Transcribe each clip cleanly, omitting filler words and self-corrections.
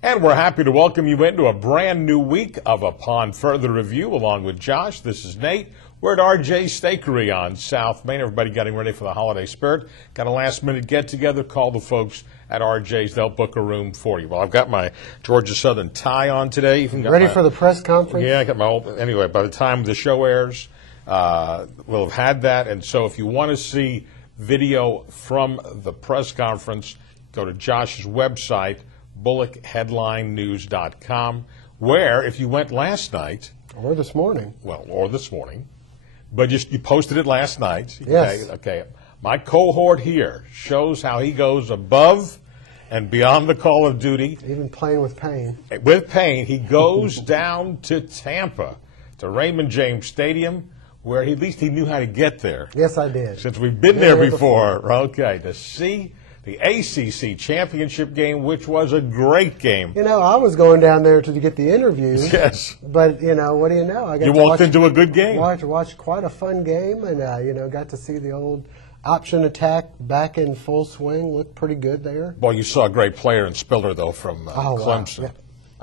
And we're happy to welcome you into a brand new week of Upon Further Review along with Josh. This is Nate. We're at RJ's Steakery on South Main. Everybody getting ready for the holiday spirit. Got a last-minute get-together. Call the folks at RJ's. They'll book a room for you. Well, I've got my Georgia Southern tie on today. Ready for the press conference? Yeah, I got my old. Anyway, by the time the show airs, we'll have had that. And so if you want to see video from the press conference, go to Josh's website, bullockheadlinenews.com, where if you went last night. Or this morning. Well, or this morning. But you posted it last night. Yes. Okay. My cohort here shows how he goes above and beyond the call of duty. Even playing with pain. With pain, he goes down to Tampa, to Raymond James Stadium, where at least he knew how to get there. Yes, I did. Since we've been there before. Okay, to see the ACC championship game, which was a great game. You know, I was going down there to get the interviews. Yes. But, you know, what do you know? I got you walked into a good game. Watch quite a fun game and, you know, got to see the old option attack back in full swing. Looked pretty good there. Well, you saw a great player in Spiller, though, from Clemson. Wow.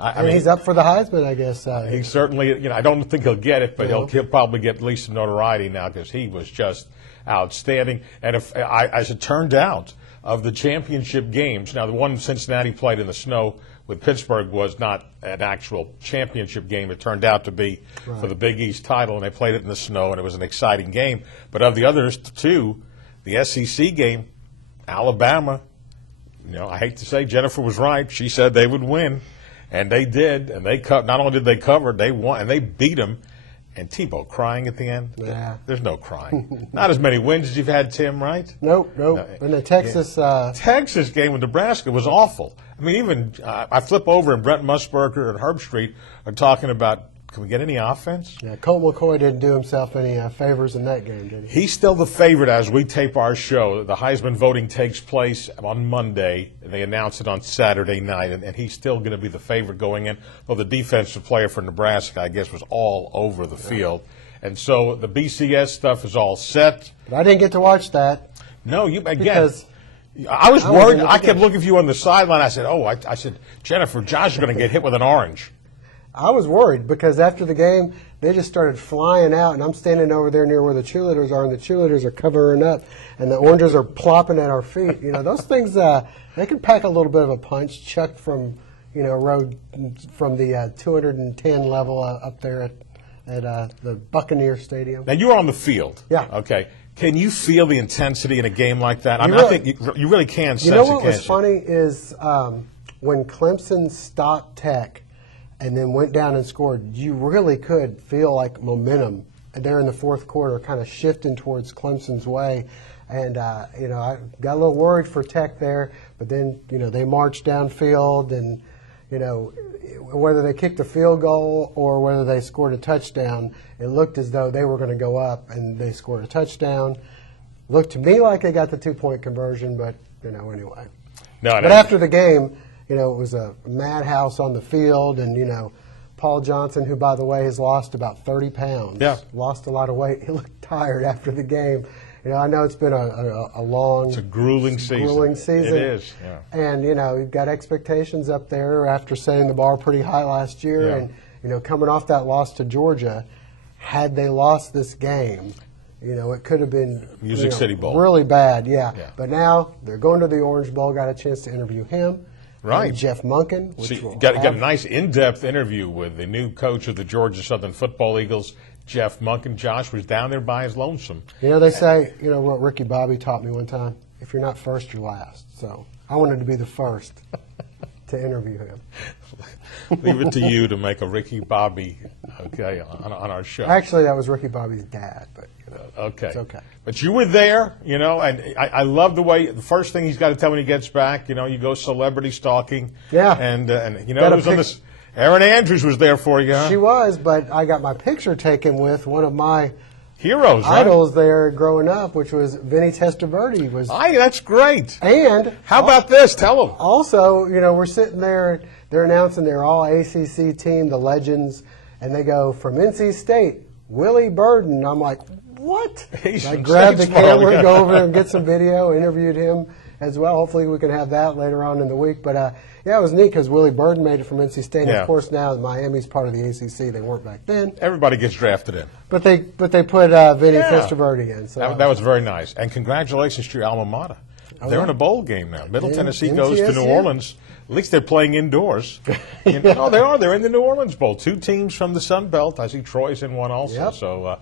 Yeah. I mean, he's up for the Heisman, I guess. He certainly, you know, I don't think he'll get it, but he'll probably get at least some notoriety now because he was just outstanding. And as it turned out, of the championship games, now the one Cincinnati played in the snow with Pittsburgh was not an actual championship game. It turned out to be for the Big East title, and they played it in the snow, and it was an exciting game. But of the others two, the SEC game, Alabama, you know, I hate to say Jennifer was right. She said they would win, and they did. And they not only did they cover, they won, and they beat them. And Tebow crying at the end? Yeah. There's no crying. Not as many wins as you've had, Tim, right? Nope. And the Texas Texas game with Nebraska was awful. I mean, even I flip over and Brent Musburger and Herb Street are talking about, can we get any offense? Yeah, Colt McCoy didn't do himself any favors in that game, did he? He's still the favorite as we tape our show. The Heisman voting takes place on Monday. They announced it on Saturday night, and he's still going to be the favorite going in. Well, the defensive player for Nebraska, I guess, was all over the field. And so the BCS stuff is all set. But I didn't get to watch that. No, because I was worried. I kept looking for you on the sideline. I said, I said, Jennifer, Josh is going to get hit with an orange. I was worried because after the game, they just started flying out, and I'm standing over there near where the cheerleaders are, and the cheerleaders are covering up, and the oranges are plopping at our feet. You know, those things, they can pack a little bit of a punch, chucked from, you know, road from the 210 level up there at the Buccaneer Stadium. Now, you were on the field. Yeah. Okay. Can you feel the intensity in a game like that? I think you really can sense it. You know what was funny is when Clemson stopped Tech and then went down and scored, you really could feel like momentum there in the fourth quarter kind of shifting towards Clemson's way. And, you know, I got a little worried for Tech there, but then, you know, they marched downfield and, you know, whether they kicked a field goal or whether they scored a touchdown, it looked as though they were going to go up and they scored a touchdown. Looked to me like they got the 2-point conversion, but, you know, anyway. But after the game, you know, it was a madhouse on the field, and, you know, Paul Johnson, who, by the way, has lost about 30 pounds, lost a lot of weight. He looked tired after the game. You know, I know it's been a long, it's a grueling season. It is, yeah. And, you know, you've got expectations up there after setting the bar pretty high last year. And, you know, coming off that loss to Georgia, had they lost this game, you know, it could have been Music City Bowl. Really bad, yeah. But now they're going to the Orange Bowl, got a chance to interview him. Right. Jeff Monken. Got a nice in-depth interview with the new coach of the Georgia Southern Football Eagles, Jeff Monken. Josh was down there by his lonesome. You know, they say, you know what Ricky Bobby taught me one time? If you're not first, you're last. So I wanted to be the first to interview him. Leave it to you to make a Ricky Bobby, on our show. Actually, that was Ricky Bobby's dad, but you know, it's okay. But you were there, you know, and I love the way the first thing he's got to tell when he gets back, you know, you go celebrity stalking. Yeah. And you know, it was on this. Erin Andrews was there for you, huh? She was, but I got my picture taken with one of my heroes, idols there growing up, which was Vinny Testaverde. That's great. And how about this? Tell them. Also, you know, we're sitting there. They're announcing their all-ACC team, the Legends, and they go, from NC State, Willie Burden. I'm like, what? I grabbed the camera, go over there and get some video, interviewed him, as well. Hopefully we can have that later on in the week. But, yeah, it was neat because Willie Burden made it from NC State. Yeah. Of course, now Miami's part of the ACC. They weren't back then. Everybody gets drafted in. But they put Vinny Testaverde in. So that was very nice. And congratulations to your alma mater. They're in a bowl game now. Middle Tennessee goes to New Orleans. At least they're playing indoors. No, they are. They're in the New Orleans Bowl. 2 teams from the Sun Belt. I see Troy's in one also. Yep. So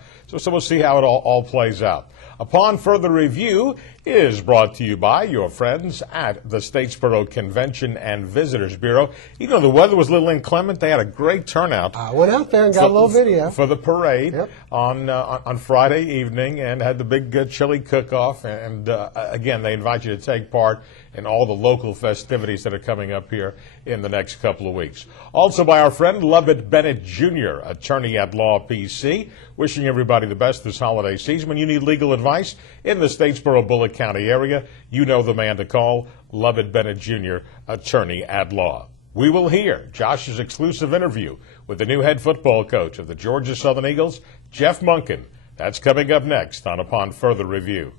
we'll see how it all plays out. Upon Further Review is brought to you by your friends at the Statesboro Convention and Visitors Bureau. Even though the weather was a little inclement, they had a great turnout. I went out there and got a little video. For the parade Yep. on Friday evening, and had the big chili cook-off. And again, they invite you to take part in all the local festivities that are coming up here in the next couple of weeks. Also by our friend Lovett Bennett Jr., attorney at law PC, wishing everybody the best this holiday season. When you need legal advice in the Statesboro Bullitt County area, you know the man to call, Lovett Bennett Jr., attorney at law. We will hear Josh's exclusive interview with the new head football coach of the Georgia Southern Eagles, Jeff Monken. That's coming up next on Upon Further Review.